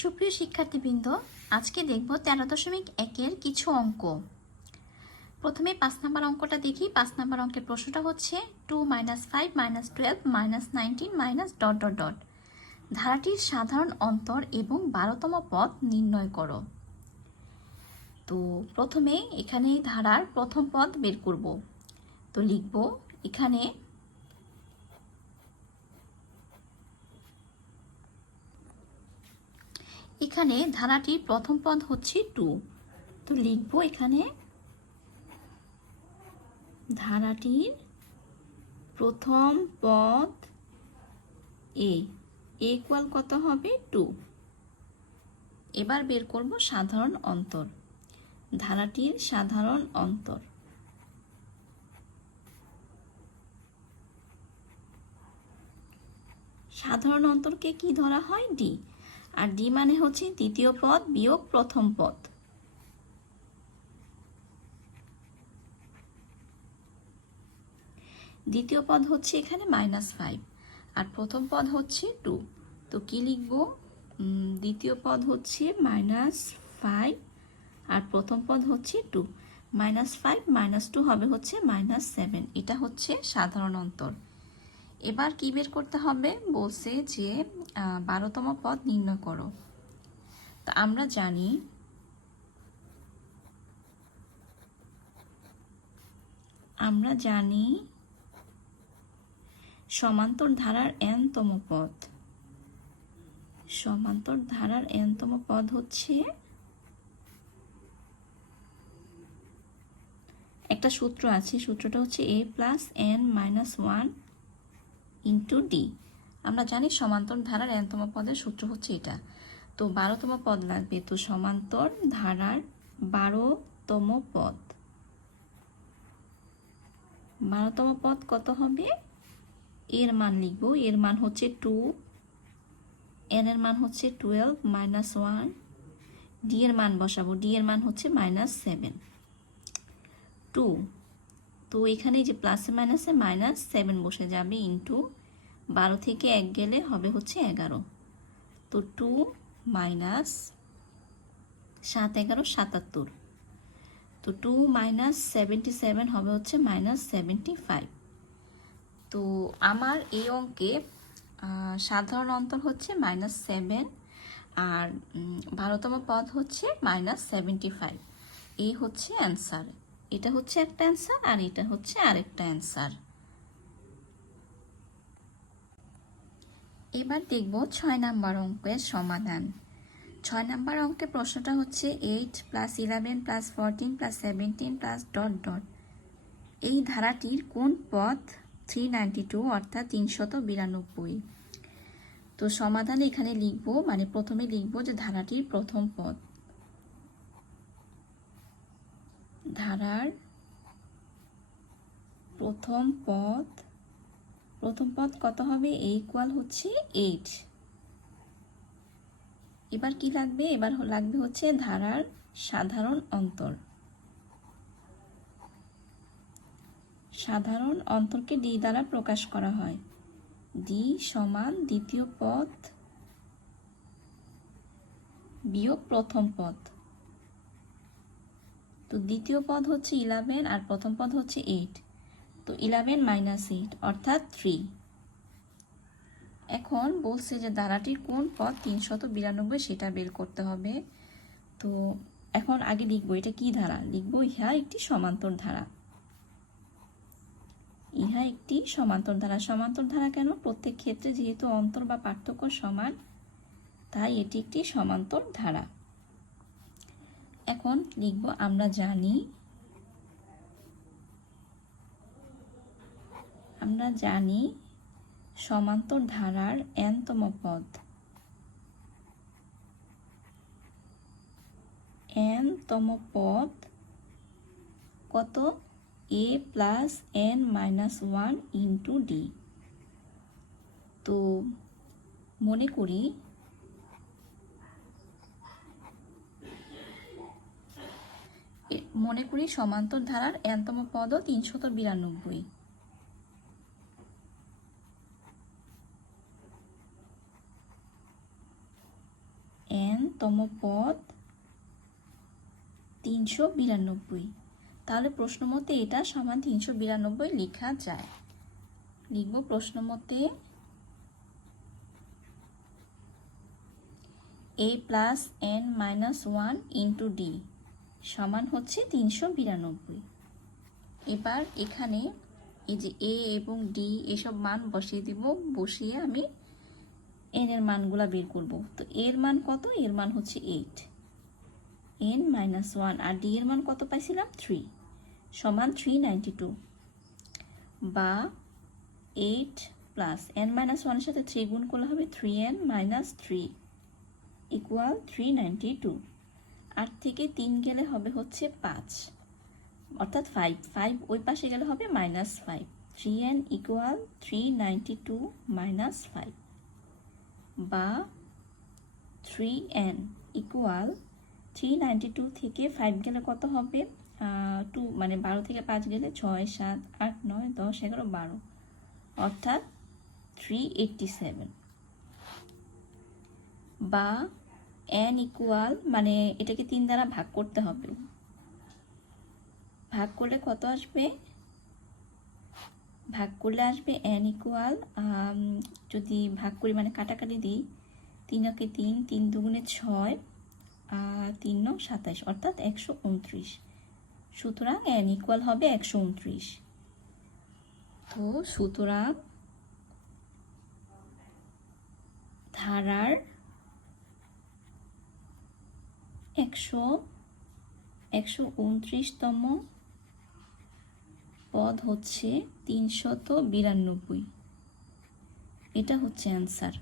সুপ্রিয় শিক্ষার্থীবৃন্দ, আজকে দেখব 13.1-এর কিছু অঙ্ক। প্রথমে 5 নম্বর অঙ্কটা দেখি। 5 নম্বর অঙ্কের প্রশ্নটা হচ্ছে 2 - 5 - 12 - 19 - ... ধারাটির সাধারণ অন্তর এবং 12তম পদ নির্ণয় করো। তো প্রথমে এখানে ধারার প্রথম পদ বের করব। তো লিখব এখানে ধারাটির প্রথম পদ হচ্ছে 2। তো লিখব এখানে ধারাটির প্রথম পদ এ ইকুয়াল কত হবে 2। এবার বের করব সাধারণ অন্তর। ধারাটির সাধারণ অন্তর সাধারণ অন্তরকে কি ধরা হয়? ডি। আর ডি মানে হচ্ছে দ্বিতীয় পদ বিয়োগ প্রথম পদ। দ্বিতীয় পদ হচ্ছে এখানে -5 আর প্রথম পদ হচ্ছে 2। তো কি লিখব? দ্বিতীয় পদ হচ্ছে -5 আর প্রথম পদ হচ্ছে 2। -5 - 2 হবে হচ্ছে -7। এটা হচ্ছে সাধারণ অন্তর। এবার কি বের করতে হবে? বলছে যে 12তম পদ নির্ণয় করো। তো আমরা জানি সমান্তর ধারার n-তম পদ। সমান্তর ধারার n-তম পদ হচ্ছে একটা সূত্র আছে, সূত্রটা হচ্ছে a + n - 1 * d। আমরা জানি সমান্তর ধারার n-তম পদের সূত্র হচ্ছে এটা। তো 12তম পদ লাগবে। তো সমান্তর ধারার 12তম পদ। 12তম পদ কত হবে? এর মান লিখব। এর মান হচ্ছে 2, n এর মান হচ্ছে 12 - 1, d এর মান বসাবো। d এর মান হচ্ছে -7 2। তো এখানে যে প্লাসে মাইনাসে -7 বসে যাবে ইন্টু 12 থেকে 1 গেলে হবে হচ্ছে 11। তো 2 - 7 11 77। তো 2 - 77 হবে হচ্ছে -75। তো আমার এই অঙ্কে সাধারণ অন্তর হচ্ছে -7 আর 12তম পদ হচ্ছে -75। এই হচ্ছে অ্যান্সার। এটা হচ্ছে একটা অ্যান্সার আর এটা হচ্ছে আরেকটা অ্যান্সার। এবার দেখব 6 নাম্বার অঙ্কের সমাধান। 6 নাম্বার অঙ্কের প্রশ্নটা হচ্ছে 8 + 11 + 14 + 17 +... এই ধারাটির কোন পদ 392 অর্থাৎ 392? তো সমাধানে এখানে লিখব, মানে প্রথমে লিখব যে ধারাটির প্রথম পদ। ধারার প্রথম পদ কত হবে? ইকুয়াল হচ্ছে 8। এবার কি লাগবে? এবার লাগবে হচ্ছে ধারার সাধারণ অন্তর। সাধারণ অন্তরকে ডি দ্বারা প্রকাশ করা হয়। ডি সমান দ্বিতীয় পদ বিয়োগ প্রথম পদ। তো দ্বিতীয় পদ হচ্ছে 11 আর প্রথম পদ হচ্ছে 8। তো 11 - 8 অর্থাৎ 3। এখন বলছে যে ধারাটির কোন পদ 392 সেটা বের করতে হবে। তো এখন আগে লিখবো এটা কি ধারা। লিখবো ইহা একটি সমান্তর ধারা। ইহা একটি সমান্তর ধারা। সমান্তর ধারা কেন? প্রত্যেক ক্ষেত্রে যেহেতু অন্তর বা পার্থক্য সমান, তাই এটি একটি সমান্তর ধারা। এখন লিখব আমরা জানি সমান্তর ধারার n-তম পদ। n-তম পদ কত? a + n - 1 * d। তো মনে করি সমান্তর ধারার n-তম পদও 392। n তম পদ 392। তাহলে প্রশ্ন মতে এটা সমান 392 লেখা যায়। লিখব প্রশ্ন মতে a plus n minus 1 into D সমান হচ্ছে 392। এবার এখানে এই যে এ এবং ডি এসব মান বসিয়ে দিব, বসিয়ে আমি এন এর মানগুলা বের করব। তো এর মান কত? এর মান হচ্ছে 8 n মাইনাস 1, আর ডি এর মান কত পাইছিলাম? 3 সমান 392, বা 8 প্লাস n মাইনাস 1 এর সাথে 3 গুণ করলে হবে 3n মাইনাস 3 ইকুয়াল 392। 8 থেকে 3 গেলে হবে হচ্ছে 5, অর্থাৎ 5 ওই পাশে গেলে হবে মাইনাস 5। 3n ইকুয়াল 392 মাইনাস 5, বা 3n ইকুয়াল 392 থেকে 5 গেলে কত হবে? 2 মানে 12 থেকে 5 গেলে 6 7 8 9 10 11 12, অর্থাৎ 387, বা n ইকুয়াল মানে এটাকে 3 দ্বারা ভাগ করতে হবে। ভাগ করলে কত আসবে? ভাগ করলে আসবে n ইকুয়াল, যদি ভাগ করি মানে কাটাকাটি দিই, 3 একে 3, 3 দুগুণে 6, 3 9 27, অর্থাৎ 129। সুতরাং n ইকুয়াল হবে 129। তো সুতরাং ধারার 129তম পদ হচ্ছে 392। এটা হচ্ছে অ্যান্সার।